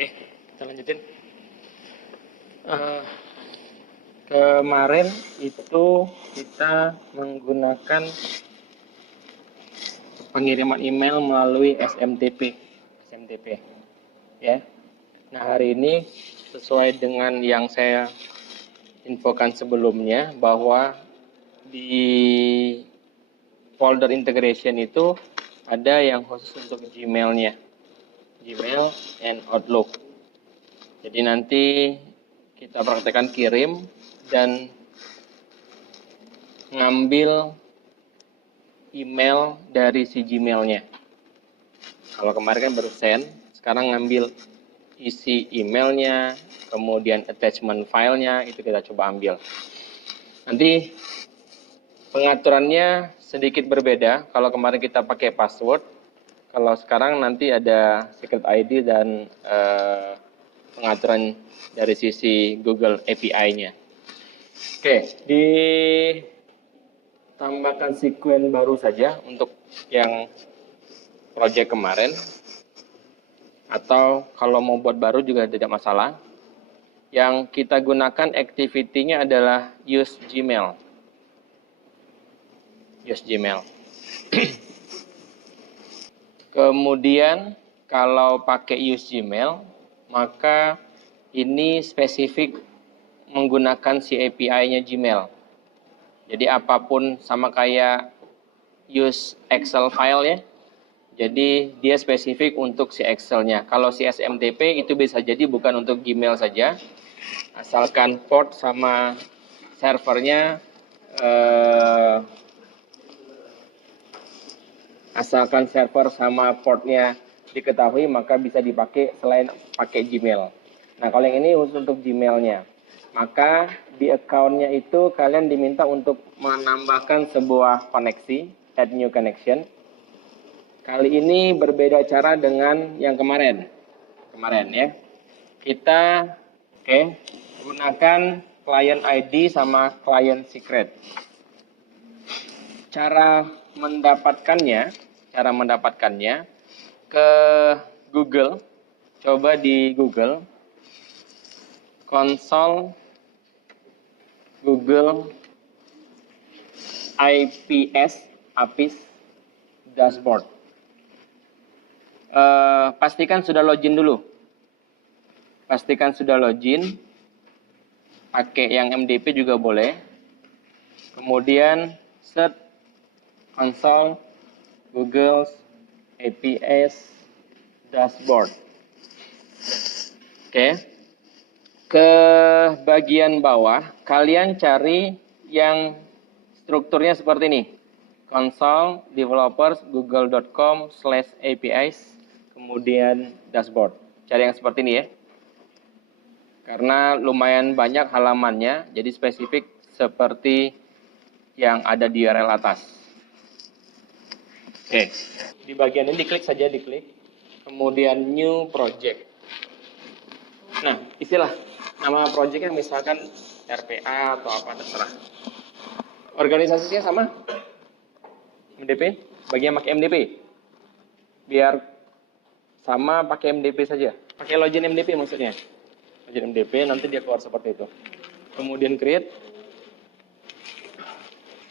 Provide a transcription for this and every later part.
Oke, kita lanjutin. Kemarin itu kita menggunakan pengiriman email melalui SMTP, ya. Nah, hari ini sesuai dengan yang saya infokan sebelumnya bahwa di folder integration itu ada yang khusus untuk Gmail-nya, Gmail and Outlook. Jadi nanti kita praktekkan kirim dan ngambil email dari si Gmail-nya. Kalau kemarin kan baru send, sekarang ngambil isi emailnya, kemudian attachment filenya, itu kita coba ambil. Nanti pengaturannya sedikit berbeda. Kalau kemarin kita pakai password, kalau sekarang nanti ada secret ID dan pengaturan dari sisi Google API-nya. Oke, ditambahkan sekuen baru saja untuk yang project kemarin. Atau kalau mau buat baru juga tidak masalah. Yang kita gunakan activity-nya adalah use Gmail. Use Gmail. Kemudian kalau pakai use Gmail, maka ini spesifik menggunakan si API-nya Gmail. Jadi apapun sama kayak use Excel file ya. Jadi dia spesifik untuk si Excel-nya. Kalau si SMTP itu bisa jadi bukan untuk Gmail saja. Asalkan port sama servernya asalkan server sama portnya diketahui, maka bisa dipakai selain pakai Gmail. Nah, kalau yang ini khusus untuk Gmail-nya. Maka di account-nya itu kalian diminta untuk menambahkan sebuah koneksi, add new connection. Kali ini berbeda cara dengan yang kemarin. Ya. Kita gunakan client ID sama client secret. Cara mendapatkannya ke Google, coba di Google console Google APIS dashboard. Pastikan sudah login dulu. Pakai yang MDP juga boleh. Kemudian search console Google APIS dashboard. Ke bagian bawah, kalian cari yang strukturnya seperti ini. Console developers google.com/apis, kemudian dashboard. Cari yang seperti ini ya. Karena lumayan banyak halamannya, jadi spesifik seperti yang ada di URL atas. Di bagian ini diklik. Kemudian new project. Nah, istilah nama projectnya misalkan RPA atau apa terserah. Organisasinya sama? MDP? Bagian pakai MDP? Biar sama pakai MDP saja. Pakai login MDP maksudnya. Login MDP nanti dia keluar seperti itu. Kemudian create.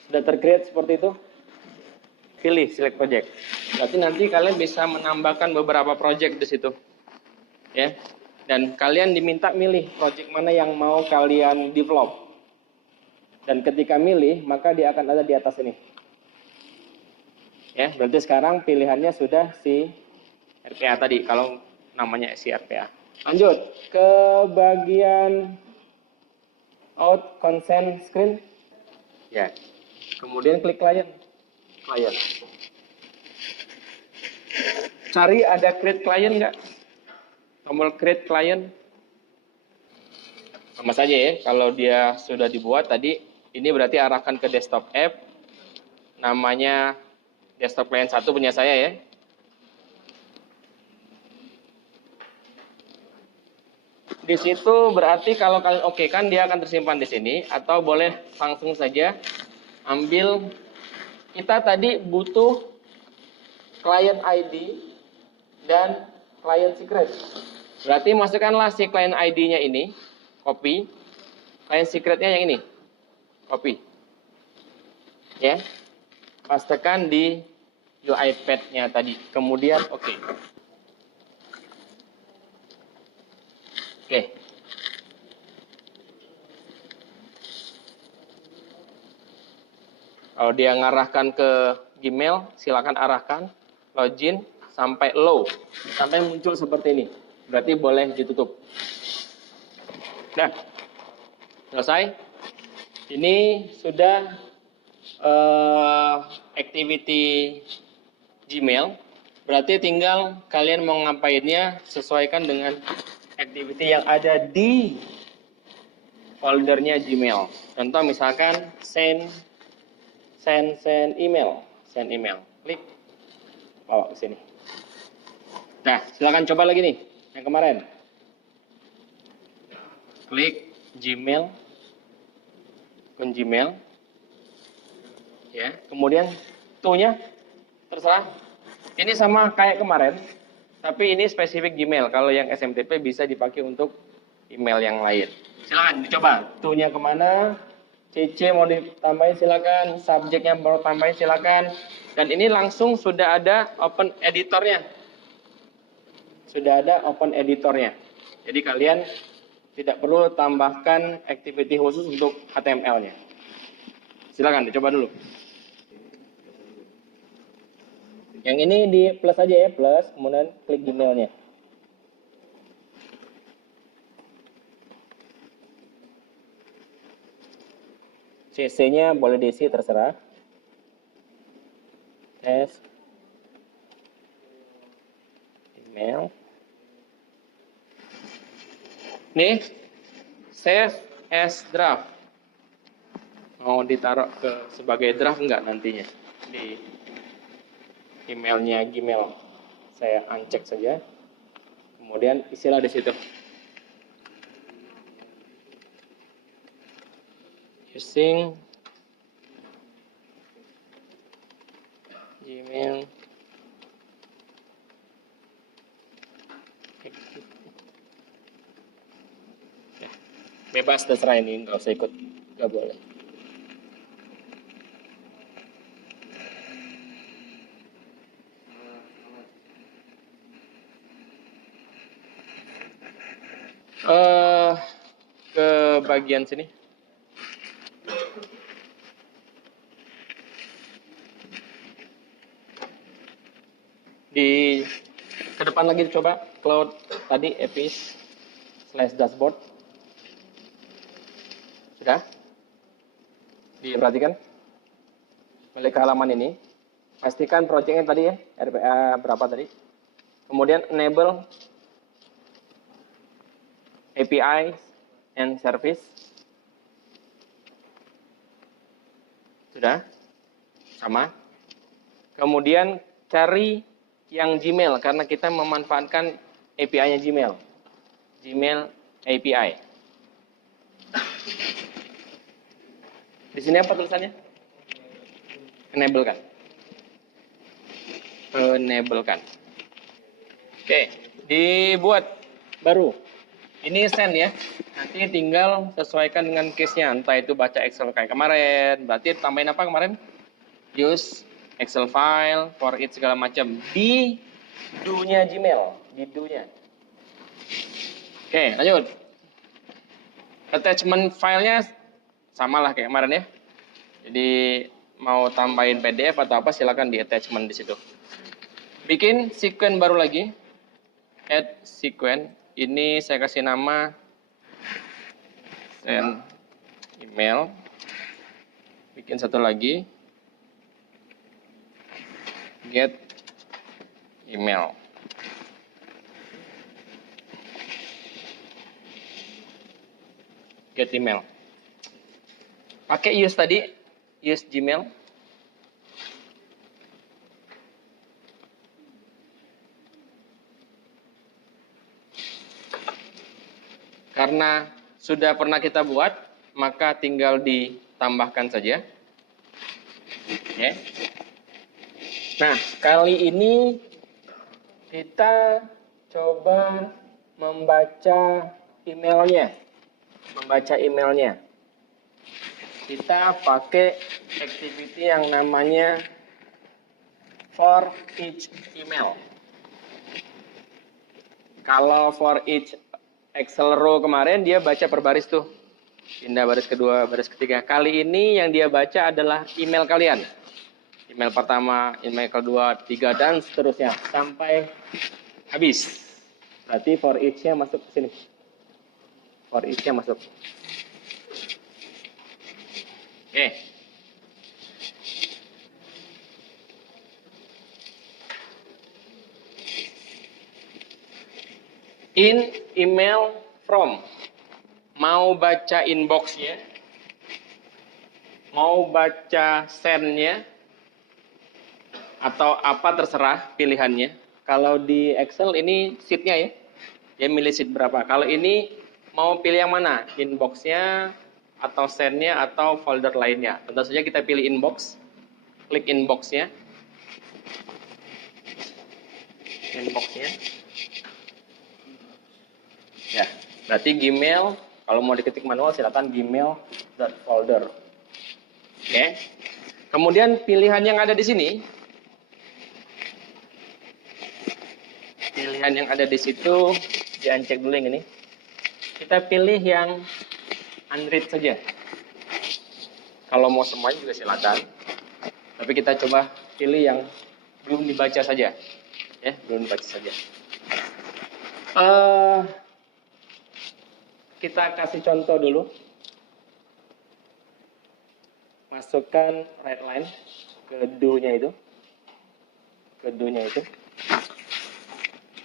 Sudah tercreate seperti itu. Pilih select project. Berarti nanti kalian bisa menambahkan beberapa project di situ. Ya. Dan kalian diminta milih project mana yang mau kalian develop. Dan ketika milih, maka dia akan ada di atas ini. Ya, berarti sekarang pilihannya sudah si RPA tadi, kalau namanya si RPA. Lanjut ke bagian out consent screen. Ya. Kemudian klik client. Cari ada create client nggak? Tombol create client. Sama saja ya, kalau dia sudah dibuat tadi, ini berarti arahkan ke desktop app. Namanya desktop client 1 punya saya ya. Di situ berarti kalau kalian oke kan dia akan tersimpan di sini, atau boleh langsung saja ambil. Kita tadi butuh client ID dan client secret. Berarti masukkanlah si client ID-nya ini, copy. Client secret-nya yang ini, copy. Ya. Pastekan di UiPath-nya tadi. Kemudian oke. Oke. Kalau dia ngarahkan ke Gmail, silakan arahkan login sampai low, sampai muncul seperti ini. Berarti boleh ditutup. Nah, selesai. Ini sudah activity Gmail. Berarti tinggal kalian mau ngapainnya sesuaikan dengan activity yang ada di foldernya Gmail. Contoh misalkan send email, klik bawa ke sini. Nah, silakan coba lagi nih yang kemarin. Klik Gmail, akun Gmail, ya. Kemudian to-nya terserah. Ini sama kayak kemarin, tapi ini spesifik Gmail. Kalau yang SMTP bisa dipakai untuk email yang lain. Silakan dicoba. To-nya kemana? CC mau ditambahin silakan, subjeknya mau tambahin silakan. Dan ini langsung sudah ada open editornya. Sudah ada open editornya. Jadi kalian tidak perlu tambahkan activity khusus untuk HTML-nya. Silakan dicoba dulu. Yang ini di plus aja ya, plus, kemudian klik Gmail-nya. CC-nya boleh diisi terserah. Test email. Nih, save as draft. Mau ditaruh sebagai draft enggak nantinya di emailnya Gmail. Saya uncheck saja. Kemudian isilah di situ. Using Gmail. Ya, bebas terserah ini, nggak usah ikut, nggak boleh. Ke bagian sini. Ke depan lagi coba cloud tadi epis/dashboard. Sudah? Diperhatikan? Balik ke halaman ini. Pastikan projectnya tadi ya, RPA berapa tadi. Kemudian enable API and service. Sudah? Sama. Kemudian cari yang Gmail karena kita memanfaatkan API-nya Gmail. Gmail API. Di sini apa tulisannya? Enable kan? Enable kan. Oke, dibuat baru. Ini send ya. Nanti tinggal sesuaikan dengan case-nya. Entah itu baca Excel kayak kemarin. Berarti tambahin apa kemarin? Use Excel file for it segala macam di do-nya Gmail, di do-nya. Oke, lanjut. Attachment filenya samalah kayak kemarin ya. Jadi mau tambahin PDF atau apa silakan di attachment di situ. Bikin sequence baru lagi. Add sequence. Ini saya kasih nama send email. Bikin satu lagi. Get email. Get email. Pakai use tadi, use Gmail. Karena sudah pernah kita buat, maka tinggal ditambahkan saja. Ya. Nah, kali ini kita coba membaca emailnya. Kita pakai activity yang namanya for each email. Kalau for each Excel row kemarin dia baca per baris tuh. Pindah baris kedua, baris ketiga. Kali ini yang dia baca adalah email kalian. Email pertama, email kedua, tiga, dan seterusnya. Sampai habis. Berarti for each-nya masuk ke sini. For each-nya masuk. Oke. In email from. Mau baca inbox-nya, mau baca send-nya, atau apa terserah pilihannya. Kalau di Excel ini sheet-nya ya, dia milih sheet berapa. Kalau ini mau pilih yang mana, inbox-nya, atau send-nya, atau folder lainnya. Tentu saja kita pilih inbox, klik inbox-nya. Ya, berarti Gmail. Kalau mau diketik manual silakan gmail.folder. Oke. Kemudian pilihan yang ada di sini. Pilihan yang ada di situ di-uncheck dulu yang ini. Kita pilih yang unread saja. Kalau mau semuanya juga silakan. Tapi kita coba pilih yang belum dibaca saja. Ya, belum dibaca saja. Kita kasih contoh dulu. Masukkan right line ke do-nya itu.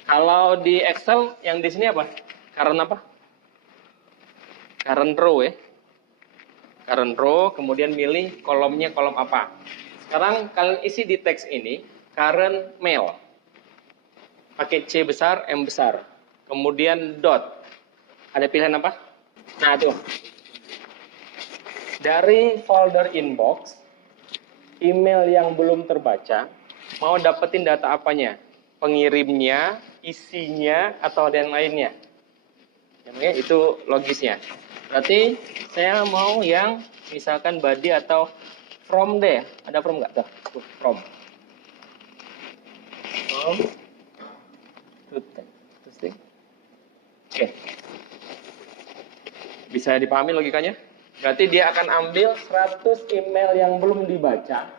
Kalau di Excel yang di sini apa? Current apa? Current row ya. Current row, kemudian milih kolomnya kolom apa. Sekarang kalian isi di teks ini current mail. Pakai C besar, M besar. Kemudian dot. Ada pilihan apa? Nah, tuh. Dari folder inbox, email yang belum terbaca, mau dapetin data apanya? Pengirimnya, isinya, atau ada yang lainnya? Namanya itu logisnya. Berarti saya mau yang misalkan body atau from deh. Ada from nggak? Tuh, from. Oke. Bisa dipahami logikanya? Berarti dia akan ambil 100 email yang belum dibaca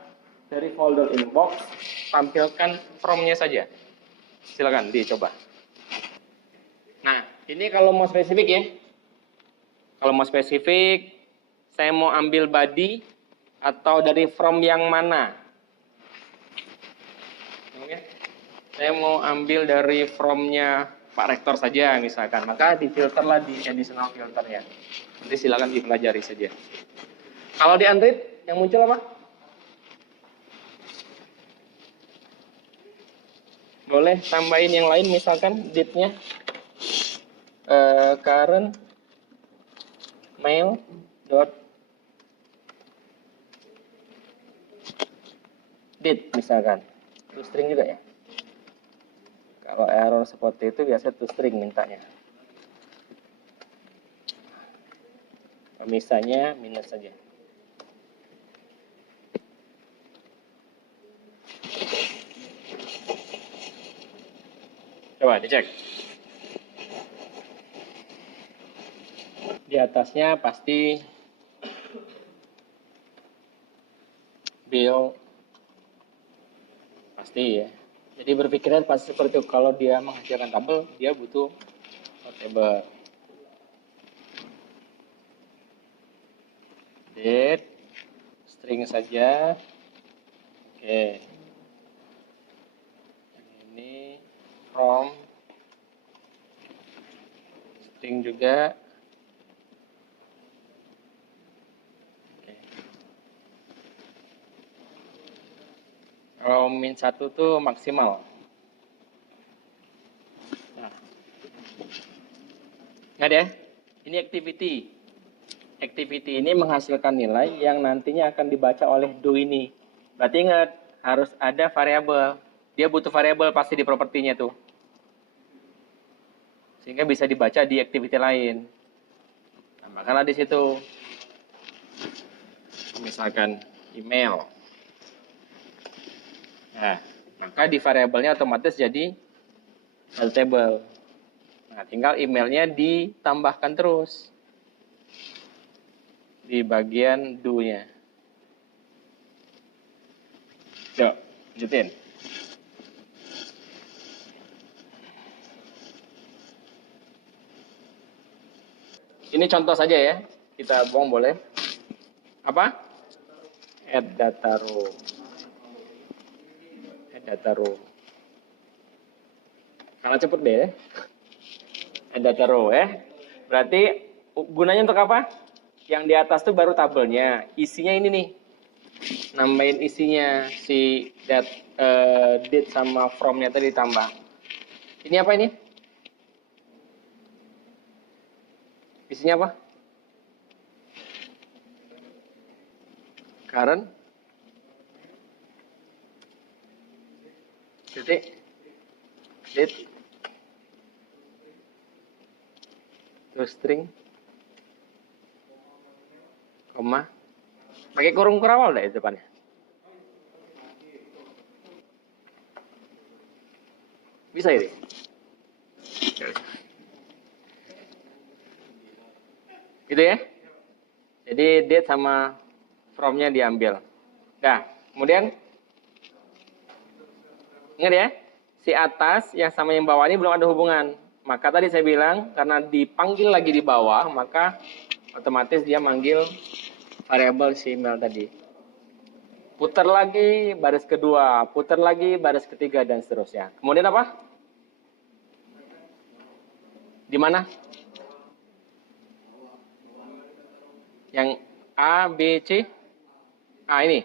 dari folder inbox, tampilkan from-nya saja. Silakan dicoba. Nah, ini kalau mau spesifik ya. Kalau mau spesifik, saya mau ambil body atau dari from yang mana? Oke. Saya mau ambil dari from-nya Pak Rektor saja misalkan, maka difilterlah di additional filternya. Nanti silakan dipelajari saja. Kalau di unread yang muncul apa? Boleh tambahin yang lain, misalkan date-nya current mail dot date misalkan. Itu string juga ya. Kalau error seperti itu biasanya to string mintanya. Misalnya minus saja. Coba dicek. Di atasnya pasti bill pasti ya. Jadi berpikiran pasti seperti itu. Kalau dia menghasilkan tabel, dia butuh table. Date, string saja. Oke. Ini from, string juga. Kalau min 1 tuh maksimal. Nah. Ingat ya, ini activity. Activity ini menghasilkan nilai yang nantinya akan dibaca oleh do ini. Berarti ingat, harus ada variabel. Dia butuh variabel pasti di propertinya tuh. sehingga bisa dibaca di activity lain. Tambahkanlah di situ, misalkan email. Nah, maka di variabelnya otomatis jadi satu table. Nah, tinggal emailnya ditambahkan terus di bagian do-nya. Yuk, lanjutin. Ini contoh saja ya, kita buang boleh. Apa? Add data row. Add data row. Karena cepet deh. Add data row ya. Berarti gunanya untuk apa? Yang di atas tuh baru tabelnya. Isinya ini nih. Nambahin isinya si date sama from-nya tadi ditambah. Ini apa ini? Isinya apa? Current. Titik. Date. Terus string. Koma. Pakai kurung kurawal deh depannya. Bisa ini? Gitu ya. Jadi date sama from-nya diambil. Nah, kemudian ingat ya, si atas yang sama yang bawah ini belum ada hubungan. Maka tadi saya bilang karena dipanggil lagi di bawah, maka otomatis dia manggil variabel si email tadi. Putar lagi baris kedua, putar lagi baris ketiga dan seterusnya. Kemudian apa? Di mana? Yang A, B, C? Ini.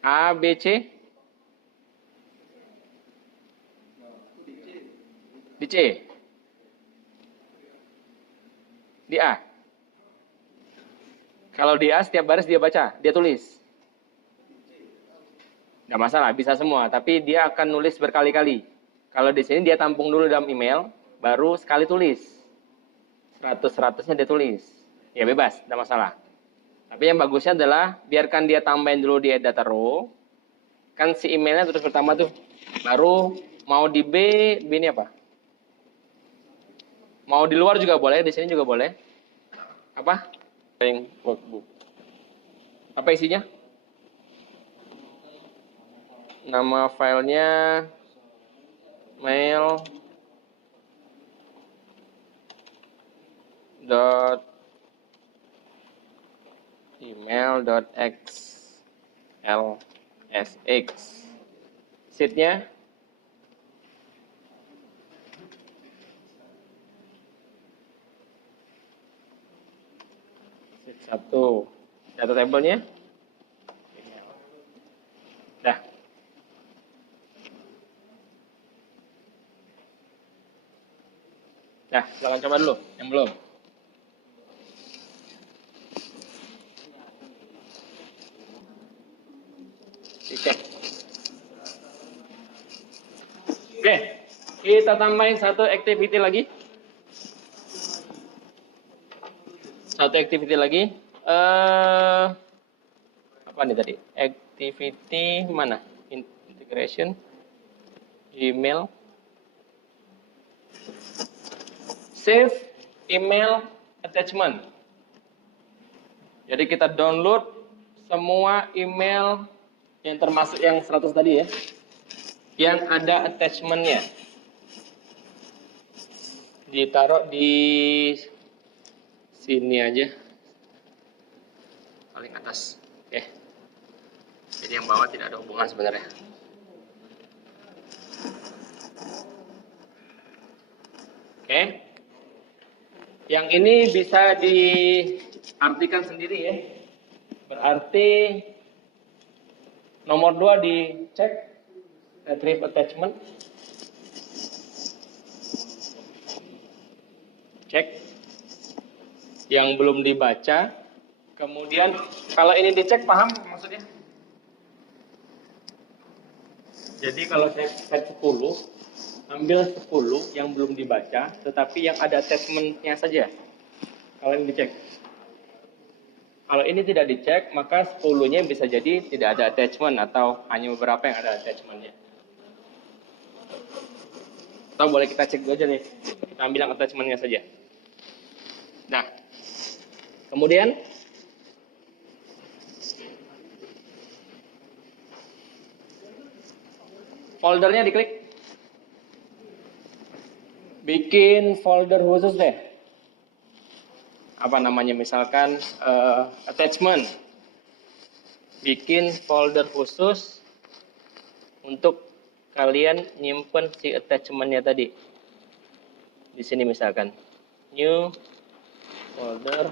A, B, C? Di C? Di A? Kalau di A setiap baris dia baca, dia tulis. Nggak masalah, bisa semua. Tapi dia akan nulis berkali-kali. Kalau di sini dia tampung dulu dalam email, baru sekali tulis. 100-100-nya dia tulis. Ya bebas, tidak masalah. Tapi yang bagusnya adalah biarkan dia tambahin dulu di data row. Kan si emailnya terus pertama tuh. Baru mau di B ini apa? Mau di luar juga boleh, di sini juga boleh. Apa? Workbook. Apa isinya? Nama filenya mail email.xlsx. Sheetnya sheet 1. Data tabelnya dah. Dah, silakan coba dulu yang belum. Dicek. Oke, kita tambahin satu activity lagi. Satu activity lagi. Apa nih tadi? Activity mana? Integration, Gmail, save email attachment. Jadi kita download semua email yang termasuk yang 100 tadi ya, yang ada attachment-nya. Ditaruh di sini aja, paling atas. Oke. Jadi yang bawah tidak ada hubungan sebenarnya. Oke. Yang ini bisa diartikan sendiri ya. Berarti nomor 2 dicek, retrieve attachment. Cek. Yang belum dibaca. Kemudian kalau ini dicek, paham maksudnya? Jadi kalau saya set 10, ambil 10 yang belum dibaca, tetapi yang ada attachment-nya saja. Kalau ini dicek. Kalau ini tidak dicek, maka 10-nya bisa jadi tidak ada attachment atau hanya beberapa yang ada attachment-nya. Atau boleh kita cek dulu aja nih. Kita ambil yang attachment-nya saja. Nah, kemudian foldernya diklik. Bikin folder khusus deh. Apa namanya, misalkan attachment. Bikin folder khusus untuk kalian nyimpen si attachment-nya tadi. Di sini misalkan new folder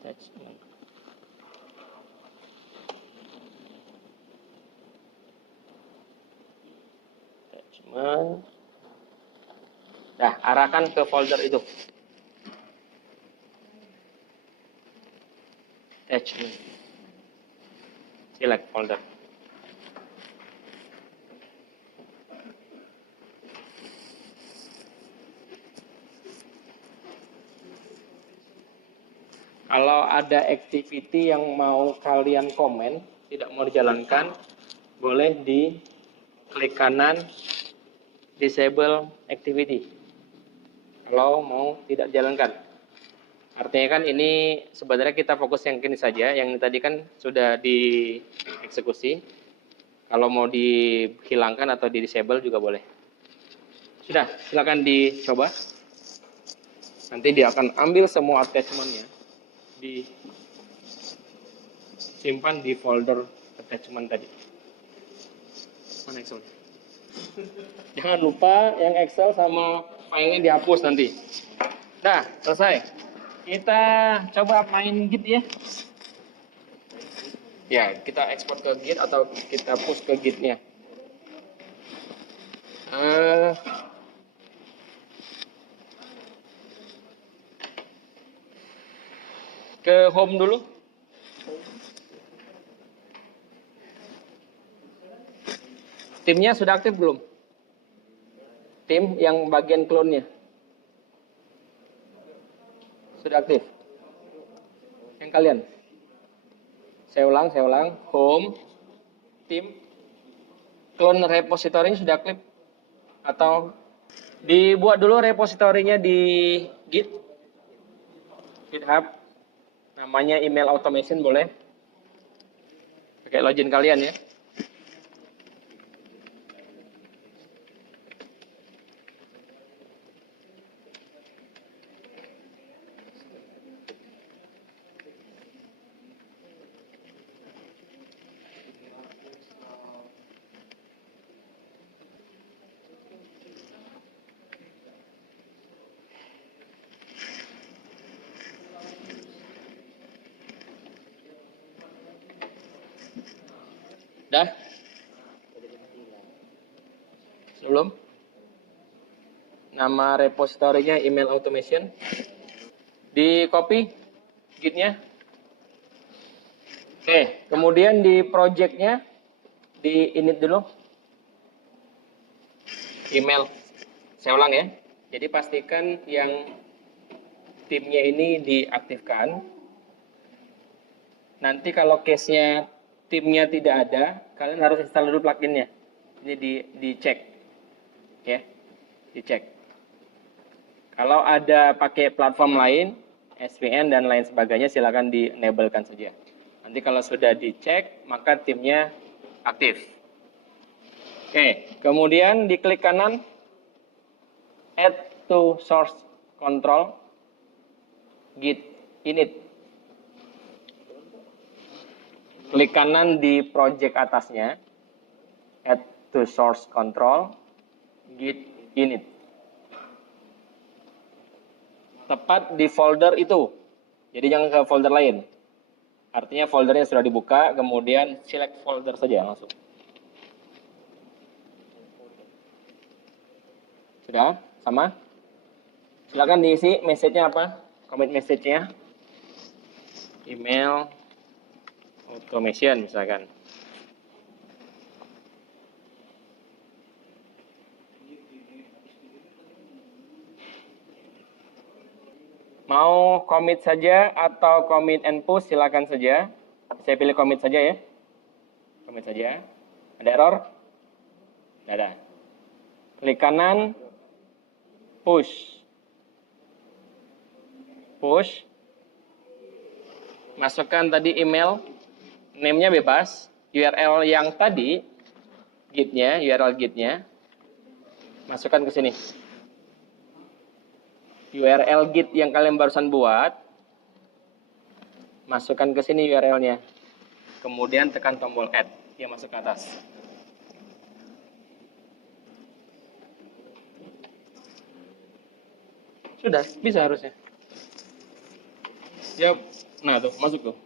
attachment. Nah, arahkan ke folder itu. Attachment. Select folder. Kalau ada activity yang mau kalian komen, tidak mau dijalankan, boleh di klik kanan disable activity. Kalau mau tidak dijalankan. Artinya kan ini sebenarnya kita fokus yang ini saja, yang tadi kan sudah dieksekusi. Kalau mau dihilangkan atau di disable juga boleh. Sudah, silakan dicoba. Nanti dia akan ambil semua attachment-nya, disimpan di folder attachment tadi. Mana Excel? Jangan lupa yang Excel sama filenya dihapus nanti. Nah, selesai. Kita coba main Git ya. Ya, kita ekspor ke Git atau kita push ke Git-nya. Ke home dulu. Timnya sudah aktif belum? Tim yang bagian clone-nya. Sudah aktif? Yang kalian? Saya ulang. Home, tim, clone repositorinya sudah aktif? Atau dibuat dulu repositorinya di Git, GitHub. Namanya email automation boleh. Pakai login kalian ya. Dah? Belum? Nama repositorinya email automation. Di copy Git-nya. Oke, kemudian di project-nya di init dulu. Email. Saya ulang ya. Jadi pastikan yang timnya ini diaktifkan. Nanti kalau case-nya timnya tidak ada, kalian harus install dulu plugin-nya. Ini dicek. Ya. Dicek. Kalau ada pakai platform lain, SVN dan lain sebagainya, silakan di-enablekan saja. Nanti kalau sudah dicek, maka timnya aktif. Oke, kemudian diklik kanan, add to source control, git init. Klik kanan di project atasnya, add to source control, git init. Tepat di folder itu, jadi jangan ke folder lain. Artinya foldernya sudah dibuka, kemudian select folder saja langsung. Sudah? Sama? Silakan diisi message-nya apa? Commit message-nya. Email automation misalkan. Mau commit saja atau commit and push, silakan saja. Saya pilih commit saja ya. Commit saja. Ada error? Tidak ada. Klik kanan, push. Push. Masukkan tadi email, name-nya bebas, URL yang tadi, git-nya, URL git-nya, masukkan ke sini. URL git yang kalian barusan buat, masukkan ke sini URL-nya. Kemudian tekan tombol add, dia masuk ke atas. Sudah, bisa harusnya. Siap. Nah tuh, masuk tuh.